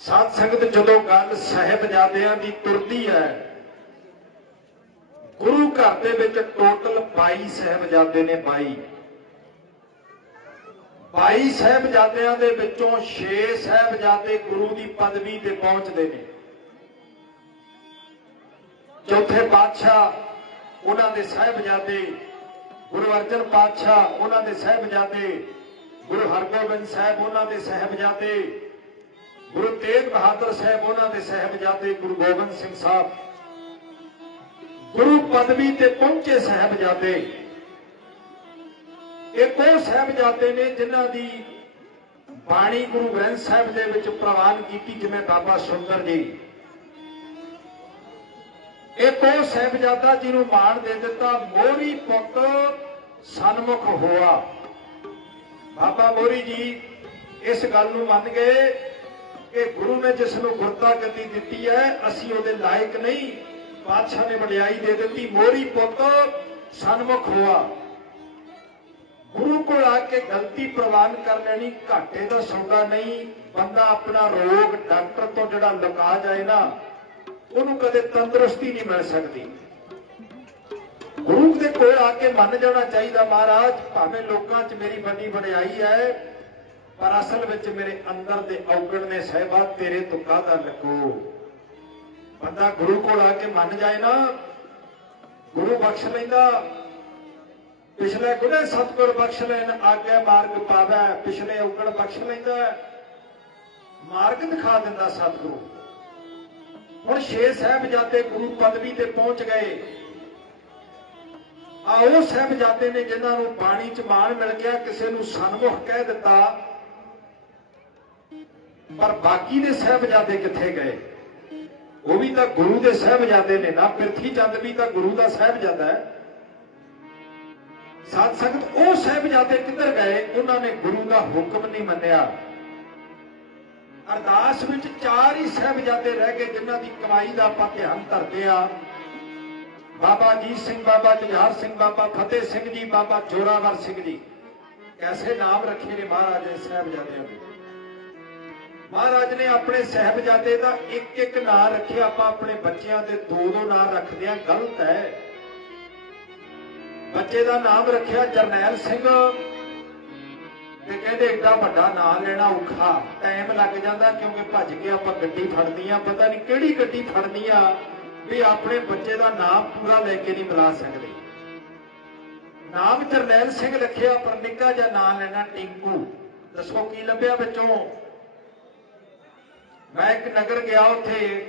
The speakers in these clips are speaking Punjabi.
ਸਾਧ ਸੰਗਤ ਜਦੋਂ ਗੱਲ ਸਹਿਬਜ਼ਾਦਿਆਂ ਦੀ ਤੁਰਦੀ ਹੈ, ਗੁਰੂ ਘਰ ਦੇ ਵਿੱਚ ਟੋਟਲ 22 ਸਹਿਬਜ਼ਾਦੇ ਨੇ 22 22 ਸਹਿਬਜ਼ਾਦਿਆਂ ਦੇ ਵਿੱਚੋਂ 6 ਸਹਿਬਜ਼ਾਦੇ ਗੁਰੂ ਦੀ ਪਦਵੀ ਤੇ ਪਹੁੰਚਦੇ ਨੇ। ਚੌਥੇ ਪਾਤਸ਼ਾਹ ਉਹਨਾਂ ਦੇ ਸਹਿਬਜ਼ਾਦੇ ਗੁਰੂ ਅਰਜਨ ਪਾਤਸ਼ਾਹ ਉਹਨਾਂ ਦੇ ਸਹਿਬਜ਼ਾਦੇ, ਗੁਰੂ ਹਰਗੋਬਿੰਦ ਸਾਹਿਬ ਉਹਨਾਂ ਦੇ ਸਹਿਬਜ਼ਾਦੇ ਗੁਰੂ ਤੇਗ ਬਹਾਦਰ ਸਾਹਿਬ, ਉਹਨਾਂ ਦੇ ਸਹਿਬਜ਼ਾਦੇ ਗੁਰੂ ਗੋਬਿੰਦ ਸਿੰਘ ਸਾਹਿਬ। ਗੁਰੂ ਪਦਵੀ ਤੇ ਪਹੁੰਚੇ ਸਹਿਬਜ਼ਾਦੇ। ਇਹ ਉਹ ਸਹਿਬਜ਼ਾਦੇ ਨੇ ਜਿਨ੍ਹਾਂ ਦੀ ਬਾਣੀ ਗੁਰੂ ਗ੍ਰੰਥ ਸਾਹਿਬ ਦੇ ਵਿੱਚ ਪ੍ਰਵਾਨ ਕੀਤੀ, ਜਿਵੇਂ ਬਾਬਾ ਸੁੰਦਰ ਜੀ। ਇੱਕ ਉਹ ਸਹਿਬਜ਼ਾਦਾ ਜਿਹਨੂੰ ਮਾਣ ਦੇ ਦਿੱਤਾ, ਮੋਰੀ ਪੁੱਤ ਸਨਮੁਖ ਹੋਆ। ਬਾਬਾ ਮੋਰੀ ਜੀ ਇਸ ਗੱਲ ਨੂੰ ਮੰਨ ਗਏ ਕਿ ਗੁਰੂ ਨੇ ਜਿਸ ਨੂੰ ਗੁਰਤਾ ਗੱਦੀ ਦਿੱਤੀ ਹੈ, ਅਸੀਂ ਉਹਦੇ ਲਾਇਕ ਨਹੀਂ। ਬਾਦਸ਼ਾਹ ਨੇ ਵਡਿਆਈ ਦੇ ਦਿੱਤੀ, ਮੋਰੀ ਪੁੱਤ, ਸਨਮੁਖ ਹੋਆ। ਗੁਰੂ ਕੋਲ ਆ ਕੇ ਗਲਤੀ ਪ੍ਰਵਾਨ ਕਰ ਲੈਣੀ, ਘਾਟੇ ਦਾ ਸੌਦਾ ਨਹੀਂ। ਬੰਦਾ ਆਪਣਾ ਰੋਗ ਡਾਕਟਰ ਤੋਂ ਜਿਹੜਾ ਲੁਕਾ ਜਾਏ ਨਾ, ਉਹਨੂੰ ਕਦੇ ਤੰਦਰੁਸਤੀ ਨਹੀਂ ਮਿਲ ਸਕਦੀ। ਗੁਰੂ ਦੇ ਕੋਲ ਆ ਕੇ ਮੰਨ ਜਾਣਾ ਚਾਹੀਦਾ ਮਹਾਰਾਜ, ਭਾਵੇਂ ਲੋਕਾਂ 'ਚ ਮੇਰੀ ਵੱਡੀ ਵਡਿਆਈ ਹੈ ਪਰ ਅਸਲ ਵਿੱਚ ਮੇਰੇ ਅੰਦਰ ਦੇ ਔਗਣ ਨੇ ਸਹਿਬਾ, ਤੇਰੇ ਤੋਂ ਕਾਹਦਾ ਲੱਗੋ। ਬੰਦਾ ਗੁਰੂ ਕੋਲ ਆ ਕੇ ਮੰਨ ਜਾਏ ਨਾ, ਗੁਰੂ ਬਖਸ਼ ਲੈਂਦਾ। ਪਿਛਲੇ ਗੁਨੇ ਸਤਿਗੁਰ ਬਖਸ਼ ਲੈਣ ਆਗੇ ਮਾਰਗ ਪਾਵੈ, ਪਿਛਲੇ ਔਗਣ ਬਖਸ਼ ਲੈਂਦਾ। ਮਾਰਗ ਦਿਖਾ ਦਿੰਦਾ ਸਤਿਗੁਰੂ। ਹੁਣ ਛੇ ਸਾਹਿਬਜ਼ਾਦੇ ਗੁਰੂ ਪਦਵੀ ਤੇ ਪਹੁੰਚ ਗਏ। ਆ ਉਹ ਸਾਹਿਬਜ਼ਾਦੇ ਨੇ ਜਿਨ੍ਹਾਂ ਨੂੰ ਬਾਣੀ ਚ ਮਾਣ ਮਿਲ ਗਿਆ, ਕਿਸੇ ਨੂੰ ਸਨਮੁਖ ਕਹਿ ਦਿੱਤਾ। ਪਰ ਬਾਕੀ ਦੇ ਸਾਹਿਬਜ਼ਾਦੇ ਕਿੱਥੇ ਗਏ? ਉਹ ਵੀ ਤਾਂ ਗੁਰੂ ਦੇ ਸਾਹਿਬਜ਼ਾਦੇ ਨੇ ਨਾ ਪ੍ਰਿਥੀ ਚੰਦ ਵੀ ਤਾਂ ਗੁਰੂ ਦਾ ਸਾਹਿਬਜ਼ਾਦਾ ਹੈ। ਸਾਧ ਸੰਗਤ, ਉਹ ਸਾਹਿਬਜ਼ਾਦੇ ਕਿੱਧਰ ਗਏ? ਉਹਨਾਂ ਨੇ ਗੁਰੂ ਦਾ ਹੁਕਮ ਨਹੀਂ ਮੰਨਿਆ। ਅਰਦਾਸ ਵਿੱਚ ਚਾਰ ਹੀ ਸਹਿਬਜ਼ਾਦੇ ਰਹਿ ਗਏ, ਜਿਨ੍ਹਾਂ ਦੀ ਕਮਾਈ ਦਾ ਆਪਾਂ ਧਿਆਨ ਧਰਦੇ ਆ ਬਾਬਾ ਜੀਤ ਸਿੰਘ, ਬਾਬਾ ਜੁਝਾਰ ਸਿੰਘ, ਬਾਬਾ ਫਤਿਹ ਸਿੰਘ ਜੀ, ਬਾਬਾ ਜੋਰਾਵਰ ਸਿੰਘ ਜੀ। ਕੈਸੇ ਨਾਮ ਰੱਖੇ ਨੇ ਮਹਾਰਾਜੇ ਨੇ ਸਹਿਬਜ਼ਾਦਿਆਂ ਦੇ? ਮਹਾਰਾਜ ਨੇ ਆਪਣੇ ਸਹਿਬਜ਼ਾਦੇ ਦਾ ਇੱਕ ਇੱਕ ਨਾਂ ਰੱਖਿਆ। ਆਪਾਂ ਆਪਣੇ ਬੱਚਿਆਂ ਦੇ ਦੋ ਦੋ ਨਾਂ ਰੱਖਦੇ ਆ ਗਲਤ ਹੈ। ਬੱਚੇ ਦਾ ਨਾਮ ਰੱਖਿਆ ਜਰਨੈਲ ਸਿੰਘ ਤੇ ਕਹਿੰਦੇ ਏਡਾ ਵੱਡਾ ਨਾਂ ਲੈਣਾ ਔਖਾ। ਟਾਈਮ ਲੱਗ ਜਾਂਦਾ ਕਿਉਂਕਿ ਭੱਜ ਕੇ ਆਪਾਂ ਗੱਡੀ ਫੜਨੀ ਆ। ਪਤਾ ਨਹੀਂ ਕਿਹੜੀ ਗੱਡੀ ਫੜਨੀ ਆ ਵੀ ਆਪਣੇ ਬੱਚੇ ਦਾ ਨਾਮ ਪੂਰਾ ਲੈ ਕੇ ਨਹੀਂ ਬੁਲਾ ਸਕਦੇ। ਨਾਮ ਜਰਨੈਲ ਸਿੰਘ ਰੱਖਿਆ, ਪਰ ਨਿੱਕਾ ਜਿਹਾ ਨਾਂ ਲੈਣਾ ਟਿੰਕੂ। ਦੱਸੋ ਕੀ ਲੱਭਿਆ ਵਿੱਚੋਂ? ਮੈਂ ਇੱਕ ਨਗਰ ਗਿਆ ਉੱਥੇ,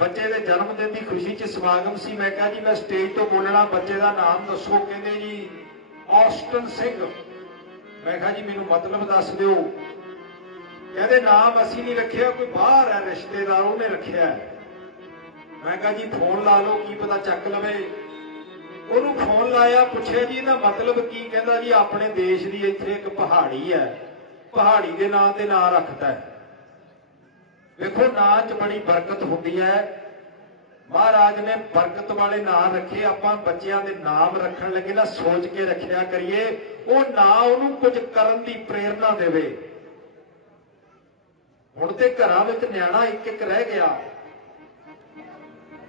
ਬੱਚੇ ਦੇ ਜਨਮ ਦਿਨ ਦੀ ਖੁਸ਼ੀ 'ਚ ਸਮਾਗਮ ਸੀ। ਮੈਂ ਕਿਹਾ ਜੀ, ਮੈਂ ਸਟੇਜ ਤੋਂ ਬੋਲਣਾ, ਬੱਚੇ ਦਾ ਨਾਮ ਦੱਸੋ। ਕਹਿੰਦੇ ਜੀ ਆਸਟਨ ਸਿੰਘ। ਮੈਂ ਕਿਹਾ ਜੀ, ਮੈਨੂੰ ਮਤਲਬ ਦੱਸ ਦਿਓ। ਕਹਿੰਦੇ, ਨਾਮ ਅਸੀਂ ਨਹੀਂ ਰੱਖਿਆ, ਕੋਈ ਬਾਹਰ ਹੈ ਰਿਸ਼ਤੇਦਾਰ, ਉਹਨੇ ਰੱਖਿਆ ਮੈਂ ਕਿਹਾ ਜੀ ਫੋਨ ਲਾ ਲਓ, ਕੀ ਪਤਾ ਚੱਕ ਲਵੇ। ਉਹਨੂੰ ਫੋਨ ਲਾਇਆ, ਪੁੱਛਿਆ ਜੀ, ਇਹਦਾ ਮਤਲਬ ਕੀ? ਕਹਿੰਦਾ ਜੀ, ਆਪਣੇ ਦੇਸ਼ ਦੀ ਇੱਥੇ ਇੱਕ ਪਹਾੜੀ ਹੈ। ਪਹਾੜੀ ਦੇ ਨਾਂ ਤੇ ਨਾਂ ਰੱਖਦਾ ਹੈ। ਵੇਖੋ ਨਾਂ 'ਚ ਬੜੀ ਬਰਕਤ ਹੁੰਦੀ ਹੈ। ਮਹਾਰਾਜ ਨੇ ਬਰਕਤ ਵਾਲੇ ਨਾਂ ਰੱਖੇ, ਆਪਾਂ ਬੱਚਿਆਂ ਦੇ ਨਾਮ ਰੱਖਣ ਲੱਗੇ ਨਾ, ਸੋਚ ਕੇ ਰੱਖਿਆ ਕਰੀਏ, ਉਹ ਨਾਂ ਉਹਨੂੰ ਕੁਝ ਕਰਨ ਦੀ ਪ੍ਰੇਰਣਾ ਦੇਵੇ। ਹੁਣ ਤੇ ਘਰਾਂ ਵਿੱਚ ਨਿਆਣਾ ਇੱਕ ਇੱਕ ਰਹਿ ਗਿਆ।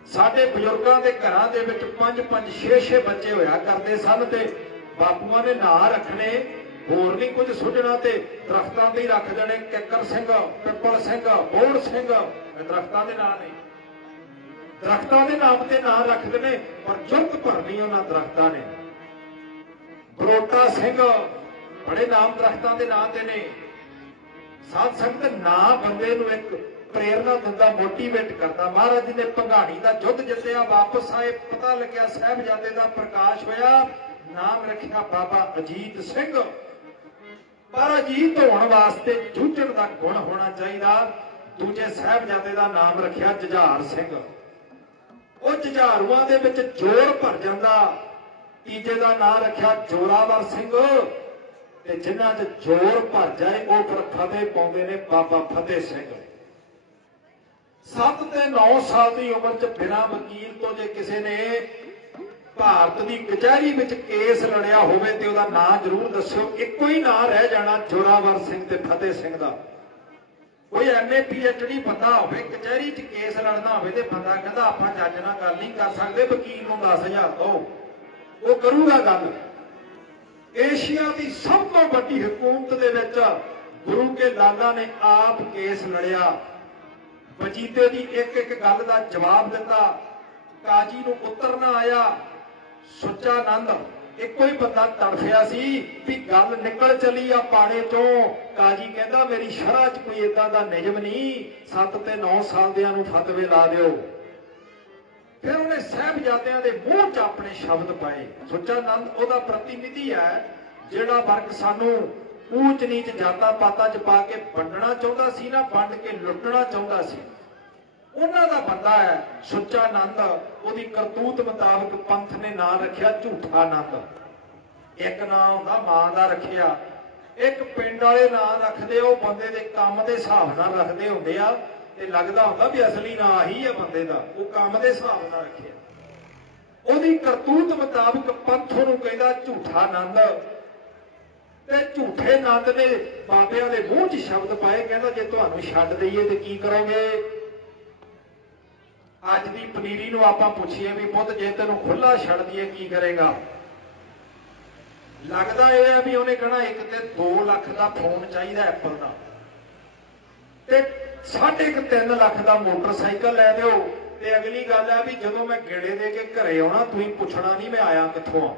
ਸਾਡੇ ਬਜ਼ੁਰਗਾਂ ਦੇ ਘਰਾਂ ਦੇ ਵਿੱਚ ਪੰਜ ਪੰਜ, ਛੇ ਛੇ ਬੱਚੇ ਹੋਇਆ ਕਰਦੇ ਸਨ ਤੇ ਬਾਪੂਆਂ ਨੇ ਨਾਂ ਰੱਖਣੇ। ਹੋਰ ਨਹੀਂ ਕੁਝ ਸੁਝਣਾ ਤੇ ਦਰਖਤਾਂ ਤੇ ਰੱਖ ਦੇਣੇ ਕਿੱਕਰ ਸਿੰਘ, ਪਿੱਪਲ ਸਿੰਘ, ਬੋੜ ਸਿੰਘ। ਇਹ ਦਰਖਤਾਂ ਦੇ ਨਾਂ ਨੇ ਦਰਖਤਾਂ ਦੇ ਨਾਮ ਤੇ ਨਾਂ ਰੱਖਦੇ ਨੇ ਪਰ ਜੁਰਤ ਭਰਨੀ ਉਹਨਾਂ ਦਰਖਤਾਂ ਨੇ। ਬਰੋਟਾ ਸਿੰਘ, ਬੜੇ ਨਾਮ ਦਰਖਤਾਂ ਦੇ ਨਾਂ ਤੇ ਨੇ। ਸਾਧ ਸੰਗਤ ਨਾਂ ਬੰਦੇ ਨੂੰ ਇੱਕ ਪ੍ਰੇਰਣਾ ਦਿੰਦਾ ਮੋਟੀਵੇਟ ਕਰਦਾ। ਮਹਾਰਾਜ ਜੀ ਨੇ ਭੰਗਾਣੀ ਦਾ ਯੁੱਧ ਜਿੱਤਿਆ, ਵਾਪਸ ਆਏ, ਪਤਾ ਲੱਗਿਆ, ਸਾਹਿਬਜ਼ਾਦੇ ਦਾ ਪ੍ਰਕਾਸ਼ ਹੋਇਆ। ਨਾਮ ਰੱਖਿਆ ਬਾਬਾ ਅਜੀਤ ਸਿੰਘ। ਪਰ ਅਜੀਤ ਹੋਣ ਵਾਸਤੇ ਜੂਝਣ ਦਾ ਗੁਣ ਹੋਣਾ ਚਾਹੀਦਾ। ਦੂਜੇ ਸਾਹਿਬਜ਼ਾਦੇ ਦਾ ਨਾਮ ਰੱਖਿਆ ਜੁਝਾਰ ਸਿੰਘ। ਉਹ ਜੁਝਾਰੂਆਂ ਦੇ ਵਿੱਚ ਜ਼ੋਰ ਭਰ ਜਾਂਦਾ। ਤੀਜੇ ਦਾ ਨਾਮ ਰੱਖਿਆ ਜੋਰਾਵਰ ਸਿੰਘ। ਤੇ ਜਿਨ੍ਹਾਂ 'ਚ ਜ਼ੋਰ ਭਰ ਜਾਏ, ਉਹ ਫਿਰ ਫਤਿਹ ਪਾਉਂਦੇ ਨੇ ਬਾਬਾ ਫਤਿਹ ਸਿੰਘ। 7 ਤੇ 9 ਸਾਲ ਦੀ ਉਮਰ 'ਚ ਬਿਨਾਂ ਵਕੀਲ ਤੋਂ ਜੇ ਕਿਸੇ ਨੇ ਭਾਰਤ ਦੀ ਕਚਹਿਰੀ ਵਿੱਚ ਕੇਸ ਲੜਿਆ ਹੋਵੇ ਤੇ ਉਹਦਾ ਨਾਂ ਜ਼ਰੂਰ ਦੱਸਿਓ। ਇੱਕੋ ਹੀ ਨਾਂ ਰਹਿ ਜਾਣਾ ਜੋਰਾਵਰ ਸਿੰਘ ਤੇ ਫਤਿਹ ਸਿੰਘ ਦਾ। ਕੋਈ ਐਮਏ ਪੀਐਚਡੀ ਬੰਦਾ ਹੋਵੇ, ਕਚਹਿਰੀ 'ਚ ਕੇਸ ਲੜਨਾ ਹੋਵੇ ਤੇ ਬੰਦਾ ਕਹਿੰਦਾ, ਆਪਾਂ ਜੱਜ ਨਾਲ ਗੱਲ ਨਹੀਂ ਕਰ ਸਕਦੇ, ਵਕੀਲ ਨੂੰ 10000 ਦਿਓ। ਉਹ ਕਰੂਗਾ ਗੱਲ। ਏਸ਼ੀਆ ਦੀ ਸਭ ਤੋਂ ਵੱਡੀ ਹਕੂਮਤ ਦੇ ਵਿੱਚ ਗੁਰੂ ਕੇ ਲਾਲਾ ਨੇ ਆਪ ਕੇਸ ਲੜਿਆ। ਵਜੀਦੇ ਦੀ ਇੱਕ ਇੱਕ ਗੱਲ ਦਾ ਜਵਾਬ ਦਿੱਤਾ। ਕਾਜੀ ਨੂੰ ਉੱਤਰ ਨਾ ਆਇਆ। ਸੁੱਚਾ ਨੰਦ ਇੱਕੋ ਹੀ ਬੰਦਾ ਤੜਫਿਆ ਸੀ ਵੀ ਗੱਲ ਨਿਕਲ ਚਲੀ ਆ ਪਾਣੇ ਚੋਂ ਕਾਜੀ ਕਹਿੰਦਾ, ਮੇਰੀ ਸ਼ਰ੍ਹਾ 'ਚ ਕੋਈ ਇਦਾਂ ਦਾ ਨਿਯਮ ਨਹੀਂ 7 ਤੇ 9 ਸਾਲ ਦਿਆਂ ਨੂੰ ਫਤਵੇ ਲਾ ਦਿਓ। ਫਿਰ ਉਹਨੇ ਸਹਿਬਜ਼ਾਦਿਆਂ ਦੇ ਮੂੰਹ 'ਚ ਆਪਣੇ ਸ਼ਬਦ ਪਾਏ। ਸੁੱਚਾ ਨੰਦ ਉਹਦਾ ਪ੍ਰਤੀਨਿਧੀ ਹੈ, ਜਿਹੜਾ ਵਰਗ ਸਾਨੂੰ ਊਚ ਨੀਚ ਜਾਤਾਂ ਪਾਤਾਂ 'ਚ ਪਾ ਕੇ ਵੰਡਣਾ ਚਾਹੁੰਦਾ ਸੀ ਨਾ, ਵੰਡ ਕੇ ਲੁੱਟਣਾ ਚਾਹੁੰਦਾ ਸੀ। ਉਹਨਾਂ ਦਾ ਬੰਦਾ ਹੈ ਸੁੱਚਾ ਆਨੰਦ। ਉਹਦੀ ਕਰਤੂਤ ਮੁਤਾਬਕ ਪੰਥ ਨੇ ਨਾਂ ਰੱਖਿਆ ਝੂਠਾ ਆਨੰਦ। ਇੱਕ ਨਾਂ ਹੁੰਦਾ ਮਾਂ ਦਾ ਰੱਖਿਆ। ਇੱਕ ਪਿੰਡ ਵਾਲੇ ਨਾਂ ਰੱਖਦੇ, ਉਹ ਬੰਦੇ ਦੇ ਕੰਮ ਦੇ ਹਿਸਾਬ ਨਾਲ ਰੱਖਦੇ ਹੁੰਦੇ ਆ। ਤੇ ਲੱਗਦਾ ਹੁੰਦਾ ਵੀ ਅਸਲੀ ਨਾਂ ਹੀ ਹੈ ਬੰਦੇ ਦਾ, ਉਹ ਕੰਮ ਦੇ ਹਿਸਾਬ ਨਾਲ ਰੱਖਿਆ। ਉਹਦੀ ਕਰਤੂਤ ਮੁਤਾਬਕ ਪੰਥ ਨੂੰ ਕਹਿੰਦਾ ਝੂਠਾ ਆਨੰਦ। ਤੇ ਝੂਠੇ ਆਨੰਦ ਨੇ ਬਾਬਿਆਂ ਦੇ ਮੂੰਹ 'ਚ ਸ਼ਬਦ ਪਾਏ, ਕਹਿੰਦਾ ਜੇ ਤੁਹਾਨੂੰ ਛੱਡ ਦਈਏ ਤੇ ਕੀ ਕਰੋਗੇ? ਅੱਜ ਦੀ ਪਨੀਰੀ ਨੂੰ ਆਪਾਂ ਪੁੱਛੀਏ ਵੀ ਪੁੱਤ ਜੇ ਤੈਨੂੰ ਖੁੱਲਾ ਛੱਡ ਦਈਏ, ਕੀ ਕਰੇਗਾ? ਲੱਗਦਾ ਇਹ ਹੈ ਵੀ ਉਹਨੇ ਕਹਣਾ ਇੱਕ ਤੇ 2 ਲੱਖ ਦਾ ਫੋਨ ਚਾਹੀਦਾ ਐਪਲ ਦਾ ਤੇ 3.5 ਲੱਖ ਦਾ ਮੋਟਰਸਾਈਕਲ ਲੈ ਦਿਓ। ਤੇ ਅਗਲੀ ਗੱਲ ਹੈ ਵੀ ਜਦੋਂ ਮੈਂ ਗੇੜੇ ਦੇ ਕੇ ਘਰੇ ਆਉਣਾ, ਤੁਸੀਂ ਪੁੱਛਣਾ ਨਹੀਂ ਮੈਂ ਆਇਆ ਕਿੱਥੋਂ ਆ।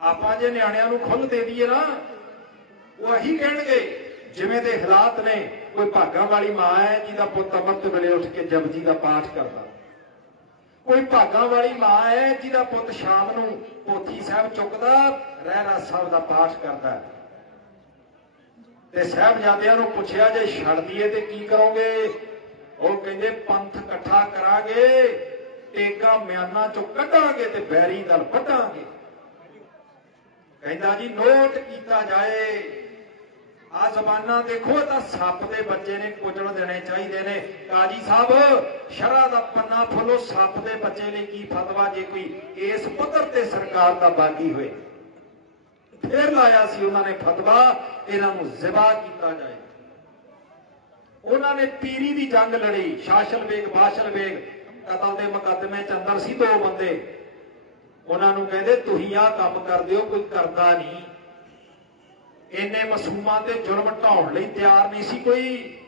ਆਪਾਂ ਜੇ ਨਿਆਣਿਆਂ ਨੂੰ ਖੁੱਲ ਦੇ ਦਈਏ ਨਾ, ਉਹ ਇਹੀ ਕਹਿਣਗੇ। ਜਿਵੇਂ ਦੇ ਹਾਲਾਤ ਨੇ, ਕੋਈ ਭਾਗਾਂ ਵਾਲੀ ਮਾਂ ਹੈ ਜਿਹਦਾ ਪੁੱਤ ਅੰਮ੍ਰਿਤ ਵੇਲੇ ਉੱਠ ਕੇ ਜਪਜੀ ਦਾ ਪਾਠ ਕਰਦਾ। ਕੋਈ ਭਾਗਾਂ ਵਾਲੀ ਮਾਂ ਹੈ ਜਿਹਦਾ ਪੁੱਤ ਸ਼ਾਮ ਨੂੰ ਪੋਥੀ ਸਾਹਿਬ ਚੁੱਕਦਾ, ਰਹਿਰਾ ਸਾਹਿਬ ਦਾ ਪਾਠ ਕਰਦਾ। ਤੇ ਸਾਹਿਬਜ਼ਾਦਿਆਂ ਨੂੰ ਪੁੱਛਿਆ ਜੇ ਛੱਡ ਦਈਏ ਤੇ ਕੀ ਕਰੋਗੇ? ਉਹ ਕਹਿੰਦੇ, ਪੰਥ ਇਕੱਠਾ ਕਰਾਂਗੇ, ਟੇਕਾ ਮਿਆਨਾਂ ਚੋਂ ਕੱਢਾਂਗੇ ਤੇ ਬੈਰੀ ਨਾਲ ਵੱਢਾਂਗੇ। ਕਹਿੰਦਾ ਜੀ, ਨੋਟ ਕੀਤਾ ਜਾਏ। ਆ ਜ਼ਮਾਨਾ ਦੇਖੋ ਤਾਂ ਸੱਪ ਦੇ ਬੱਚੇ ਨੇ ਕੁਚਲ ਦੇਣੇ ਚਾਹੀਦੇ ਨੇ। ਕਾਜੀ ਸਾਹਿਬ, ਸ਼ਰਾ ਦਾ ਪੰਨਾ ਫੁੱਲੋ, ਸੱਪ ਦੇ ਬੱਚੇ ਲਈ ਕੀ ਫਤਵਾ ਜੇ ਕੋਈ ਇਸ ਪੱਧਰ ਤੇ ਸਰਕਾਰ ਦਾ ਬਾਗੀ ਹੋਏ। ਫਿਰ ਲਾਇਆ ਸੀ ਉਹਨਾਂ ਨੇ ਫਤਵਾ, ਇਹਨਾਂ ਨੂੰ ਜ਼ਿਬਾ ਕੀਤਾ ਜਾਏ। ਉਹਨਾਂ ਨੇ ਪੀਰੀ ਦੀ ਜੰਗ ਲੜੀ, ਸ਼ਾਸਲ ਵੇਗ, ਬਾਸ਼ਲ ਵੇਗ। ਕਤਲ ਦੇ ਮੁਕੱਦਮੇ ਚ ਅੰਦਰ ਸੀ ਦੋ ਬੰਦੇ। ਉਹਨਾਂ ਨੂੰ ਕਹਿੰਦੇ, ਤੁਸੀਂ ਆਹ ਕੰਮ ਕਰਦੇ ਹੋ ਕੋਈ ਕਰਦਾ ਨਹੀਂ। ਇੰਨੇ ਮਾਸੂਮਾਂ ਤੇ ਜ਼ੁਲਮ ਢਾਉਣ ਲਈ ਤਿਆਰ ਨਹੀਂ ਸੀ ਕੋਈ।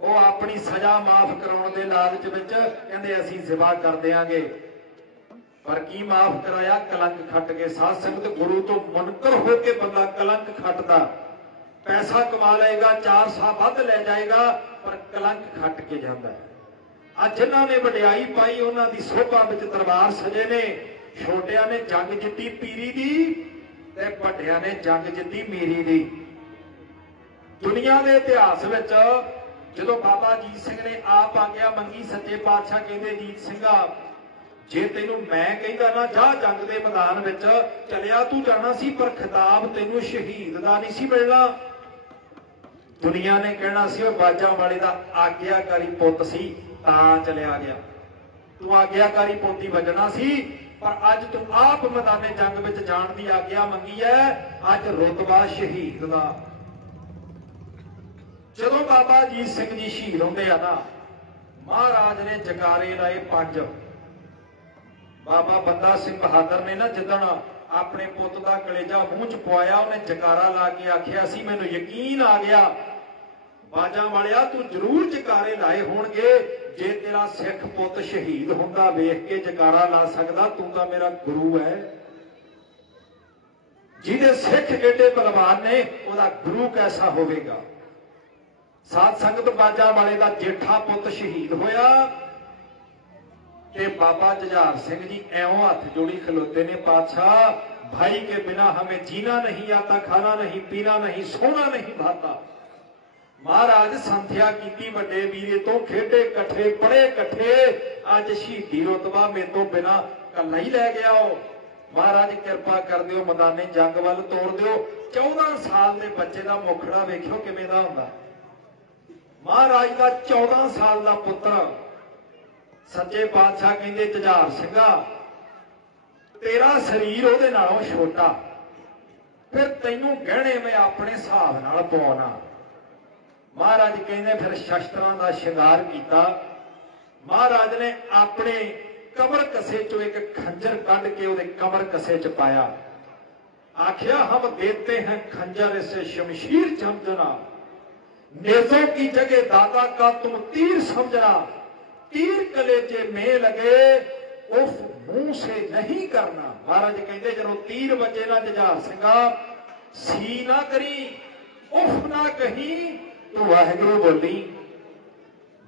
ਉਹ ਆਪਣੀ ਸਜ਼ਾ ਮਾਫ ਕਰਾਉਣ ਦੇ ਲਾਲਚ ਵਿੱਚ ਕਹਿੰਦੇ ਅਸੀਂ ਜ਼ਿਬਾ ਕਰ ਦਿਆਂਗੇ। ਪਰ ਕੀ ਮਾਫ ਕਰਾਇਆ? ਕਲੰਕ ਖੱਟ ਕੇ ਸਾਧ ਸੰਗਤ ਗੁਰੂ ਤੋਂ ਮੁਨਕਰ ਹੋ ਕੇ ਬੰਦਾ ਕਲੰਕ ਖੱਟਦਾ। ਪੈਸਾ ਕਮਾ ਲਏਗਾ, ਚਾਰ ਸਾਹ ਵੱਧ ਲੈ ਜਾਏਗਾ, ਪਰ ਕਲੰਕ ਖੱਟ ਕੇ ਜਾਂਦਾ ਹੈ। ਆ ਜਿਨ੍ਹਾਂ ਨੇ ਵਡਿਆਈ ਪਾਈ, ਉਹਨਾਂ ਦੀ ਸੋਭਾ ਵਿੱਚ ਦਰਬਾਰ ਸਜੇ ਨੇ। ਛੋਟਿਆਂ ਨੇ ਜੰਗ ਜਿੱਤੀ ਪੀਰੀ ਦੀ ਤੇ ਵੱਡਿਆਂ ਨੇ ਜੰਗ ਜਿੱਤੀ ਮੇਰੀ ਦੀ। ਦੁਨੀਆ ਦੇ ਇਤਿਹਾਸ ਵਿੱਚ ਜਦੋਂ ਬਾਬਾ ਅਜੀਤ ਸਿੰਘ ਨੇ ਆਪ ਆਗਿਆ ਮੰਗੀ ਸੱਚੇ ਪਾਤਸ਼ਾਹ ਕਹਿੰਦੇ, ਜੀਤ ਸਿੰਘਾ ਜੇ ਤੈਨੂੰ ਮੈਂ ਕਹਿੰਦਾ ਨਾ, ਜਾ ਜੰਗ ਦੇ ਮੈਦਾਨ ਵਿੱਚ ਚਲਿਆ, ਤੂੰ ਜਾਣਾ ਸੀ, ਪਰ ਖਿਤਾਬ ਤੈਨੂੰ ਸ਼ਹੀਦ ਦਾ ਨਹੀਂ ਸੀ ਮਿਲਣਾ। ਦੁਨੀਆ ਨੇ ਕਹਿਣਾ ਸੀ, ਉਹ ਬਾਜਾਂ ਵਾਲੇ ਦਾ ਆਗਿਆਕਾਰੀ ਪੁੱਤ ਸੀ, ਤਾਂ ਚਲਿਆ ਗਿਆ। ਤੂੰ ਆਗਿਆਕਾਰੀ ਪੋਤੀ ਵਜਣਾ ਸੀ ਪਰ ਅੱਜ ਤੂੰ ਆਪ ਮੈਦਾਨੇ ਜੰਗ ਵਿੱਚ ਜਾਣ ਦੀ ਆਗਿਆ ਮੰਗੀ ਹੈ। ਅੱਜ ਰੁਤਬਾ ਸ਼ਹੀਦ ਦਾ। ਜਦੋਂ ਬਾਬਾ ਜੀਤ ਸਿੰਘ ਜੀ ਸ਼ਹੀਦ ਹੁੰਦੇ ਆ ਨਾ, ਮਹਾਰਾਜ ਨੇ ਜਕਾਰੇ ਲਾਏ ਪੰਜ। ਬਾਬਾ ਬੰਦਾ ਸਿੰਘ ਬਹਾਦਰ ਨੇ ਨਾ ਜਿੱਦਣ ਆਪਣੇ ਪੁੱਤ ਦਾ ਕਲੇਜਾ ਮੂੰਹ ਚ ਪਵਾਇਆ, ਉਹਨੇ ਜਕਾਰਾ ਲਾ ਕੇ ਆਖਿਆ ਸੀ, ਮੈਨੂੰ ਯਕੀਨ ਆ ਗਿਆ, ਬਾਜਾਂ ਵਾਲਿਆ, ਤੂੰ ਜ਼ਰੂਰ ਜਕਾਰੇ ਲਾਏ ਹੋਣਗੇ। ਜੇ ਤੇਰਾ ਸਿੱਖ ਪੁੱਤ ਸ਼ਹੀਦ ਹੁੰਦਾ, ਵੇਖ ਕੇ ਜਕਾਰਾ ਲਾ ਸਕਦਾ, ਤੂੰ ਤਾਂ ਮੇਰਾ ਗੁਰੂ ਹੈ ਜਿਹਦੇ ਸਿੱਖ ਏਡੇ ਬਲਵਾਨ ਨੇ, ਉਹਦਾ ਗੁਰੂ ਕੈਸਾ ਹੋਵੇਗਾ? ਸਾਧ ਸੰਗਤ ਬਾਜਾ ਵਾਲੇ ਦਾ ਜੇਠਾ ਪੁੱਤ ਸ਼ਹੀਦ ਹੋਇਆ ਤੇ ਬਾਬਾ ਜੁਝਾਰ ਸਿੰਘ ਜੀ ਐਉਂ ਹੱਥ ਜੋੜੀ ਖਲੋਤੇ ਨੇ, ਪਾਤਸ਼ਾਹ, ਭਾਈ ਕੇ ਬਿਨਾ ਹਮੇ ਜੀਣਾ ਨਹੀਂ, ਆਤਾ ਖਾਣਾ ਨਹੀਂ, ਪੀਣਾ ਨਹੀਂ, ਸੋਣਾ ਨਹੀਂ, ਭਾਤਾ। ਮਹਾਰਾਜ ਸੰਥਿਆ ਕੀਤੀ ਵੱਡੇ ਵੀਰੇ ਤੋਂ, ਖੇਡੇ ਇਕੱਠੇ ਪੜੇ ਇਕੱਠੇ। ਅੱਜ ਸ਼ਹੀਦੀ ਰਤਬਾ ਮੇ ਤੋਂ ਬਿਨਾ ਕੱਲਾ ਹੀ ਲੈ ਗਿਆ ਉਹ। ਮਹਾਰਾਜ ਕਿਰਪਾ ਕਰ ਦਿਓ, ਮੈਦਾਨੇ ਜੰਗ ਵੱਲ ਤੋੜ ਦਿਓ। 14 ਸਾਲ ਦੇ ਬੱਚੇ ਦਾ ਮੁਖੜਾ ਵੇਖਿਓ ਕਿਵੇਂ ਦਾ ਹੁੰਦਾ। ਮਹਾਰਾਜ ਦਾ 14 ਸਾਲ ਦਾ ਪੁੱਤਰ, ਸੱਚੇ ਪਾਤਸ਼ਾਹ ਕਹਿੰਦੇ ਜੁਝਾਰ ਸਿੰਘਾ, ਤੇਰਾ ਸਰੀਰ ਉਹਦੇ ਨਾਲੋਂ ਛੋਟਾ। ਫਿਰ ਤੈਨੂੰ ਗਹਿਣੇ ਮੈਂ ਆਪਣੇ ਹਿਸਾਬ ਨਾਲ ਪਾਉਣਾ। ਮਹਾਰਾਜ ਕਹਿੰਦੇ ਫਿਰ ਸ਼ਸਤਰਾਂ ਦਾ ਸ਼ਿੰਗਾਰ ਕੀਤਾ ਮਹਾਰਾਜ ਨੇ ਆਪਣੇ ਕਮਰ ਕਸੇ ਚੋਂ ਇੱਕ ਖੰਜਰ ਕੱਢ ਕੇ ਉਹਦੇ ਕਮਰ ਕਸੇ ਚ ਪਾਇਆ आखिया हम देते हैं खंजर से शमशीर समझना नेजों की जगह दादा का तुम तीर समझना तीर कलेजे में लगे उफ मुंह से नहीं करना महाराज कहते ਜਦੋਂ ਤੀਰ ਵੱਜੇ ਨਾ ਜੁਝਾਰ ਸਿੰਘਾ ਸੀ ਨਾ ਕਰੀ ਉਫ ਨਾ ਕਹੀ ਤੂੰ ਵਾਹਿਗੁਰੂ ਬੋਲੀ,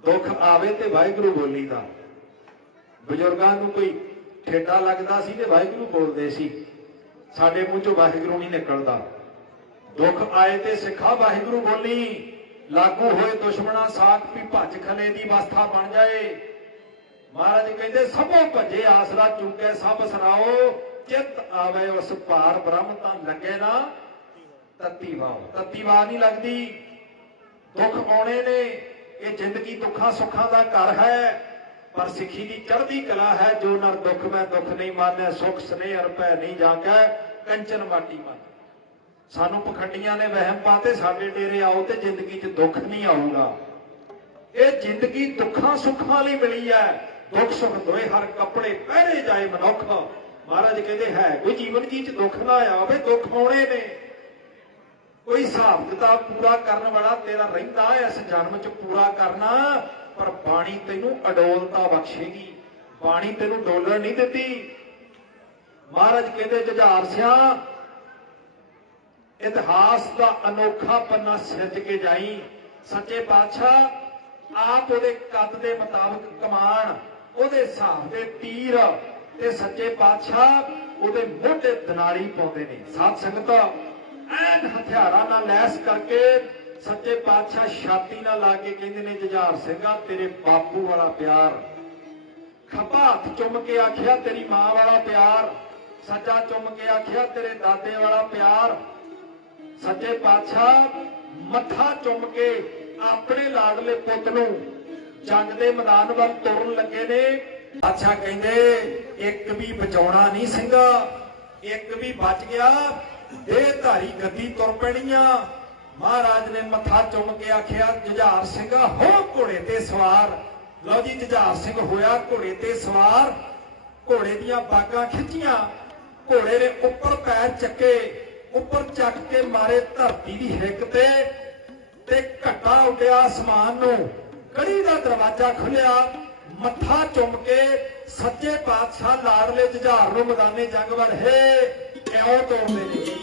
ਦੁੱਖ ਆਵੇ ਤੇ ਵਾਹਿਗੁਰੂ ਬੋਲੀ ਦਾ। ਬਜ਼ੁਰਗਾਂ ਨੂੰ ਕੋਈ ਠੇਡਾ ਲੱਗਦਾ ਸੀ ਤੇ ਵਾਹਿਗੁਰੂ ਬੋਲਦੇ ਸੀ। ਸਾਡੇ ਮੂੰਹ ਚੋਂ ਵਾਹਿਗੁਰੂ ਨਹੀਂ ਨਿਕਲਦਾ। ਦੁੱਖ ਆਏ ਤੇ ਸਿੱਖਾ ਵਾਹਿਗੁਰੂ ਬੋਲੀ। ਲਾਗੂ ਹੋਏ ਦੁਸ਼ਮਣਾ ਸਾਖ ਵੀ ਭੱਜ ਖਲੇ ਦੀ ਅਵਸਥਾ ਬਣ ਜਾਏ। ਮਹਾਰਾਜ ਕਹਿੰਦੇ, ਸਭੋ ਭੱਜੇ ਆਸਰਾ ਚੁੱਕੇ ਸਭ ਸੁਣਾਓ। ਚਿੱਤ ਆਵੇ ਉਸ ਭਾਰ ਬ੍ਰਹਮ ਤਾਂ ਲੱਗੇ ਨਾ ਤਤੀ ਵਾਹ ਤਤੀ ਵਾਹ ਨਹੀਂ ਲੱਗਦੀ। ਦੁੱਖ ਆਉਣੇ ਨੇ। ਇਹ ਜ਼ਿੰਦਗੀ ਦੁੱਖਾਂ ਸੁੱਖਾਂ ਦਾ ਘਰ ਹੈ, ਪਰ ਸਿੱਖੀ ਦੀ ਚੜ੍ਹਦੀ ਕਲਾ ਹੈ, ਜੋ ਨਰ ਦੁੱਖ ਮੈਂ ਦੁੱਖ ਨਹੀਂ ਮਾਨੈ ਸੁਖ ਸਨੇਹ ਅਰ ਨਹੀਂ ਜਾਕੈ ਕੰਚਨ ਮਾਟੀ ਮਨ। ਸਾਨੂੰ ਪਖੰਡੀਆਂ ਨੇ ਵਹਿਮ ਪਾਤੇ, ਸਾਡੇ ਡੇਰੇ ਆਓ ਤੇ ਜ਼ਿੰਦਗੀ 'ਚ ਦੁੱਖ ਨਹੀਂ ਆਊਗਾ। ਇਹ ਜ਼ਿੰਦਗੀ ਦੁੱਖਾਂ ਸੁੱਖਾਂ ਲਈ ਮਿਲੀ ਹੈ। ਦੁੱਖ ਸੁੱਖ ਦੋਏ ਹਰ ਕੱਪੜੇ ਪਹਿਰੇ ਜਾਏ ਮਨੁੱਖ। ਮਹਾਰਾਜ ਕਹਿੰਦੇ ਹੈ, ਕੋਈ ਜੀਵਨ ਜੀ 'ਚ ਦੁੱਖ ਨਾ ਆਵੇ, ਦੁੱਖ ਆਉਣੇ ਨੇ। ਕੋਈ ਹਿਸਾਬ ਕਿਤਾਬ ਪੂਰਾ ਕਰਨ ਵਾਲਾ ਤੇਰਾ ਰਹਿੰਦਾ ਇਸ ਜਨਮ 'ਚ ਪੂਰਾ ਕਰਨਾ, ਪਰ ਬਾਣੀ ਤੈਨੂੰ ਅਡੋਲਤਾ ਬਖਸ਼ੇਗੀ। ਬਾਣੀ ਤੈਨੂੰ ਡੋਲਣ ਨਹੀਂ ਦਿੱਤੀ। ਮਹਾਰਾਜ ਕਹਿੰਦੇ, ਜੁਝਾਰ ਸਿਆ, ਇਤਿਹਾਸ ਦਾ ਅਨੋਖਾ ਪੰਨਾ ਸਿਰਜ ਕੇ ਜਾਈ। ਸੱਚੇ ਪਾਤਸ਼ਾਹ, ਆਪ ਉਹਦੇ ਕੱਦ ਦੇ ਮੁਤਾਬਕ ਕਮਾਨ ਉਹਦੇ ਹਿਸਾਬ ਦੇ ਤੀਰ ਤੇ ਸੱਚੇ ਪਾਤਸ਼ਾਹ ਉਹਦੇ ਮੋਢੇ ਦਨਾਲੀ ਪਾਉਂਦੇ ਨੇ। ਸਾਧ ਸੰਗਤ ਐਨ ਹਥਿਆਰਾਂ ਨਾਲ ਲੈਸ ਕਰਕੇ ਸੱਚੇ ਪਾਤਸ਼ਾਹ ਛਾਤੀ ਨਾਲ ਲਾ ਕੇ ਕਹਿੰਦੇ ਨੇ, ਜੁਝਾਰ ਸਿੰਘਾ ਤੇਰੇ ਬਾਪੂ ਵਾਲਾ ਪਿਆਰ। ਖੱਬਾ ਹੱਥ ਚੁੰਮ ਕੇ ਆਖਿਆ, ਤੇਰੀ ਮਾਂ ਵਾਲਾ ਪਿਆਰ। ਸੱਜਾ ਚੁੰਮ ਕੇ ਆਖਿਆ, ਤੇਰੇ ਦਾਦੇ ਵਾਲਾ ਪਿਆਰ। ਸੱਚੇ ਪਾਤਸ਼ਾਹ ਮੱਥਾ ਚੁੰਮ ਕੇ ਆਪਣੇ ਲਾਡਲੇ ਪੁੱਤ ਨੂੰ ਜੰਗ ਦੇ ਮੈਦਾਨ ਵੱਲ ਤੁਰਨ ਲੱਗੇ ਨੇ। ਪਾਤਸ਼ਾਹ ਕਹਿੰਦੇ, ਇੱਕ ਵੀ ਬਚਾਉਣਾ ਨਹੀਂ, ਸਿੰਘਾ। ਇੱਕ ਵੀ ਬਚ ਗਿਆ। ਇਹ ਧਾਰੀ ਗੱਦੀ ਤੁਰ ਪੈਣੀਆਂ। ਮਹਾਰਾਜ ਨੇ ਮੱਥਾ ਚੁੰਮ ਕੇ ਆਖਿਆ, ਜੁਝਾਰ ਸਿੰਘਾ, ਹੋ ਘੋੜੇ ਤੇ ਸਵਾਰ। ਲਓ ਜੀ, ਜੁਝਾਰ ਸਿੰਘ ਹੋਇਆ ਘੋੜੇ ਤੇ ਸਵਾਰ। ਘੋੜੇ ਦੀਆਂ ਬਾਗਾਂ ਖਿੱਚੀਆਂ। ਘੋੜੇ ਨੇ ਉੱਪਰ ਪੈਰ ਚੱਕੇ, ਉੱਪਰ ਚੱਕ ਕੇ ਮਾਰੇ ਧਰਤੀ ਦੀ ਹਿੱਕ ਤੇ। ਤੇ ਘਟਾ ਉੱਡਿਆ ਅਸਮਾਨ ਨੂੰ। ਕੜੀ ਦਾ ਦਰਵਾਜ਼ਾ ਖੁੱਲਿਆ ਮੱਥਾ ਚੁੰਮ ਕੇ ਸੱਚੇ ਪਾਤਸ਼ਾਹ ਲਾੜਲੇ ਜੁਝਾਰ ਨੂੰ ਮੈਦਾਨੇ ਜੰਗ ਵੜੇ ਇਉਂ ਤੋੜਦੇ ਨੇ।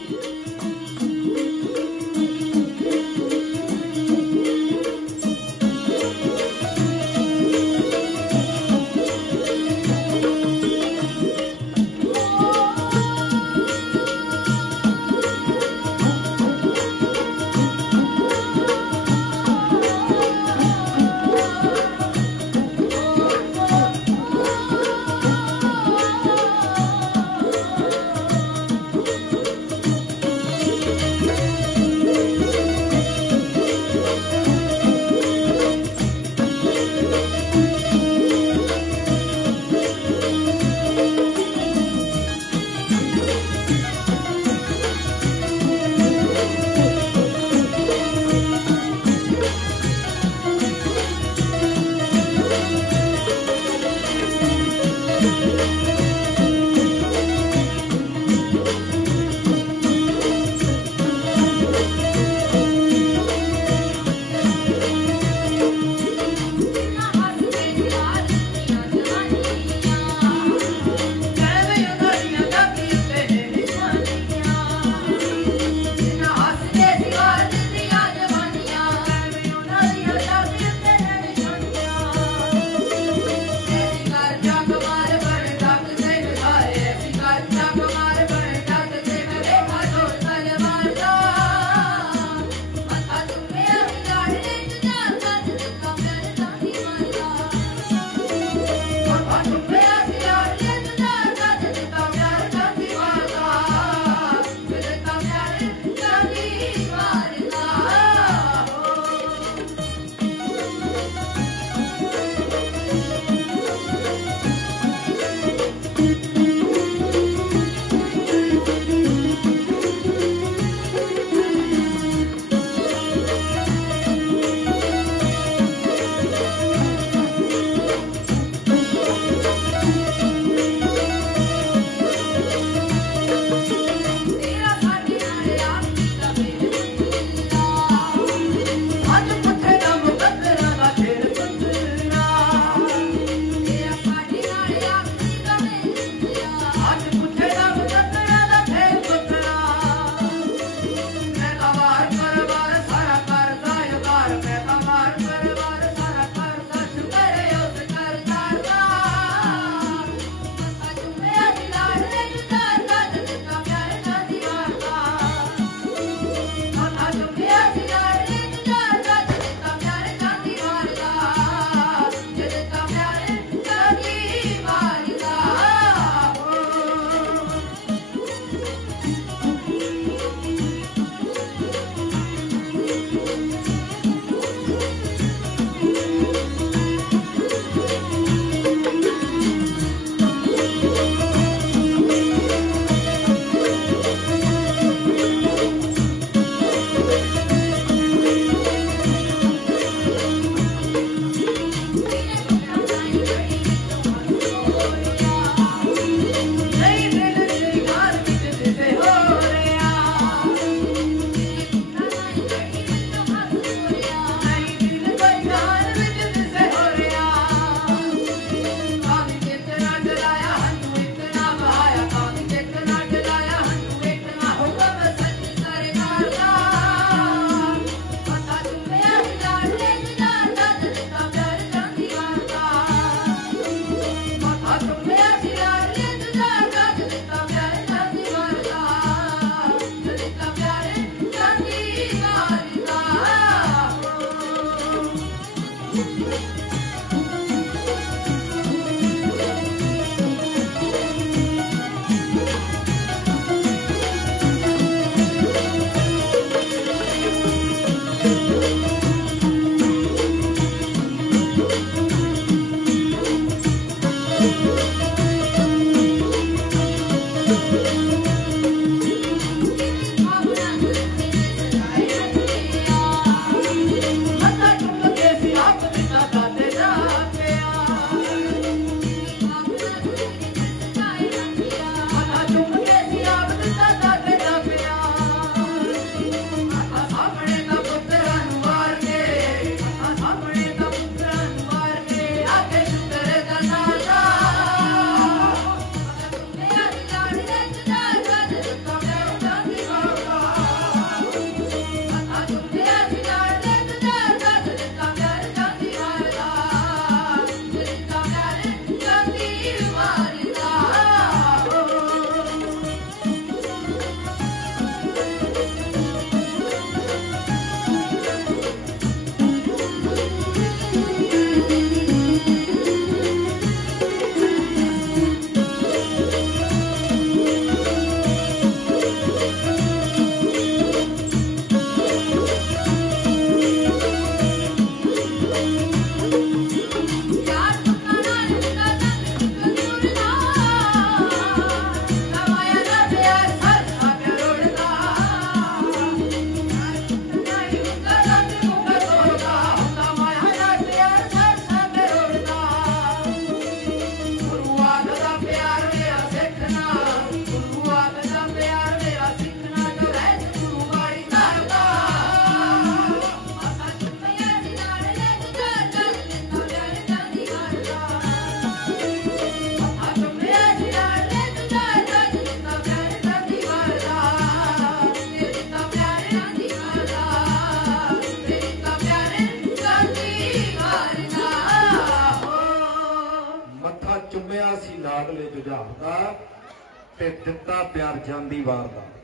ਤੇ ਦਿੱਤਾ ਪਿਆਰ ਜਾਂਦੀ ਵਾਰ ਦਾ